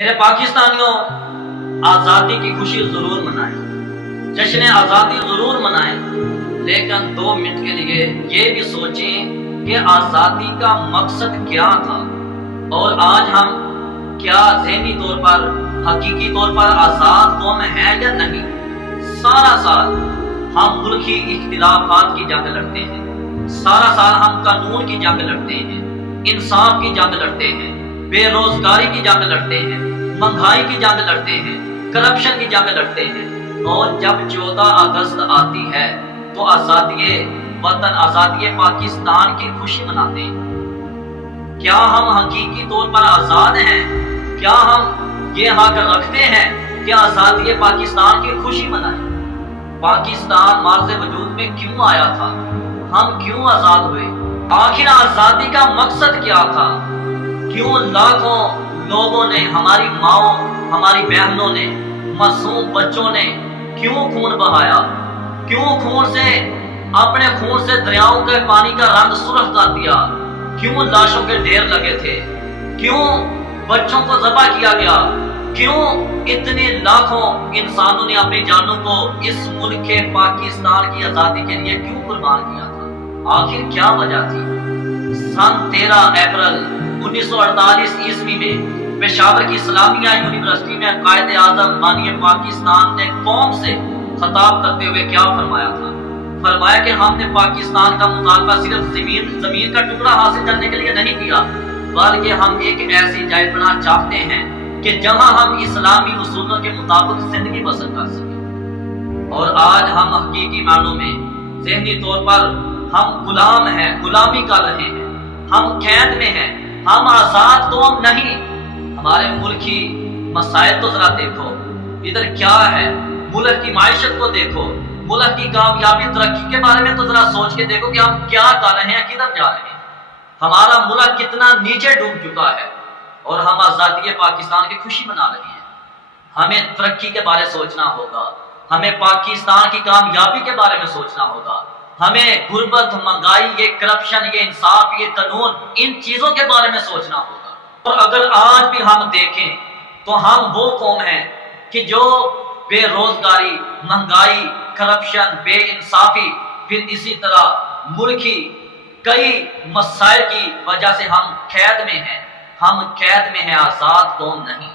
میرے پاکستانیوں، آزادی کی خوشی ضرور منائیں، جشن آزادی ضرور منائیں، لیکن 2 منٹ کے لیے یہ بھی سوچیں کہ آزادی کا مقصد کیا تھا اور آج ہم کیا ذہنی طور پر حقیقی طور پر آزاد قوم ہیں یا نہیں۔ سارا سال ہم ملکی اختلافات کی جنگ لڑتے ہیں، سارا سال ہم قانون کی جنگ لڑتے ہیں، انصاف کی جنگ لڑتے ہیں، بے روزگاری کی جنگ لڑتے ہیں، مہنگائی کی جنگ لڑتے ہیں، کرپشن کی جنگ لڑتے ہیں، اور جب 14 اگست آتی ہے تو آزادی وطن، آزادی پاکستان کی خوشی مناتے ہیں۔ کیا ہم حقیقی طور پر آزاد ہیں؟ کیا ہم یہ حق رکھتے ہیں کہ آزادی پاکستان کی خوشی منائیں؟ پاکستان مارز وجود میں کیوں آیا تھا؟ ہم کیوں آزاد ہوئے؟ آخر آزادی کا مقصد کیا تھا؟ کیوں لاکھوں لوگوں نے، ہماری ماؤں، ہماری بہنوں نے، معصوم بچوں نے کیوں خون بہایا؟ کیوں اپنے خون سے دریاؤں کے پانی کا رنگ سرخ کر دیا؟ کیوں لاشوں کے ڈھیر لگے تھے؟ کیوں بچوں کو ذبح کیا گیا؟ کیوں اتنے لاکھوں انسانوں نے اپنی جانوں کو اس ملک پاکستان کی آزادی کے لیے کیوں قربان کیا تھا؟ آخر کیا وجہ تھی؟ سن 13 اپریل 1948 عیسوی میں پشاور کی اسلامیہ یونیورسٹی میں قائد اعظم بانی پاکستان نے قوم سے خطاب کرتے ہوئے کیا فرمایا تھا؟ فرمایا کہ ہم نے پاکستان کا مطالبہ صرف زمین کا ٹکڑا حاصل کرنے کے لیے نہیں کیا، بلکہ ہم ایک ایسی جائے بنا چاہتے ہیں کہ جہاں ہم اسلامی اصولوں کے مطابق زندگی بسر کر سکیں۔ اور آج ہم حقیقی معنوں میں ذہنی طور پر ہم غلام ہیں، غلامی کر رہے ہیں، ہم قید میں ہیں، ہم آزاد قوم نہیں۔ ہمارے ملک کی مسائل تو ذرا دیکھو، ادھر کیا ہے، ملک کی معیشت کو دیکھو، ملک کی کامیابی ترقی کے بارے میں تو ذرا سوچ کے دیکھو کہ ہم کیا کر رہے ہیں، کدھر جا رہے ہیں۔ ہمارا ملک کتنا نیچے ڈوب چکا ہے اور ہم آزادی پاکستان کی خوشی منا رہے ہیں۔ ہمیں ترقی کے بارے سوچنا ہوگا، ہمیں پاکستان کی کامیابی کے بارے میں سوچنا ہوگا، ہمیں غربت، مہنگائی، یہ کرپشن، یہ انصاف، یہ قانون، ان چیزوں کے بارے میں سوچنا ہوگا۔ اور اگر آج بھی ہم دیکھیں تو ہم وہ قوم ہیں کہ جو بے روزگاری، مہنگائی، کرپشن، بے انصافی، پھر اسی طرح ملکی کئی مسائل کی وجہ سے ہم قید میں ہیں، آزاد قوم نہیں۔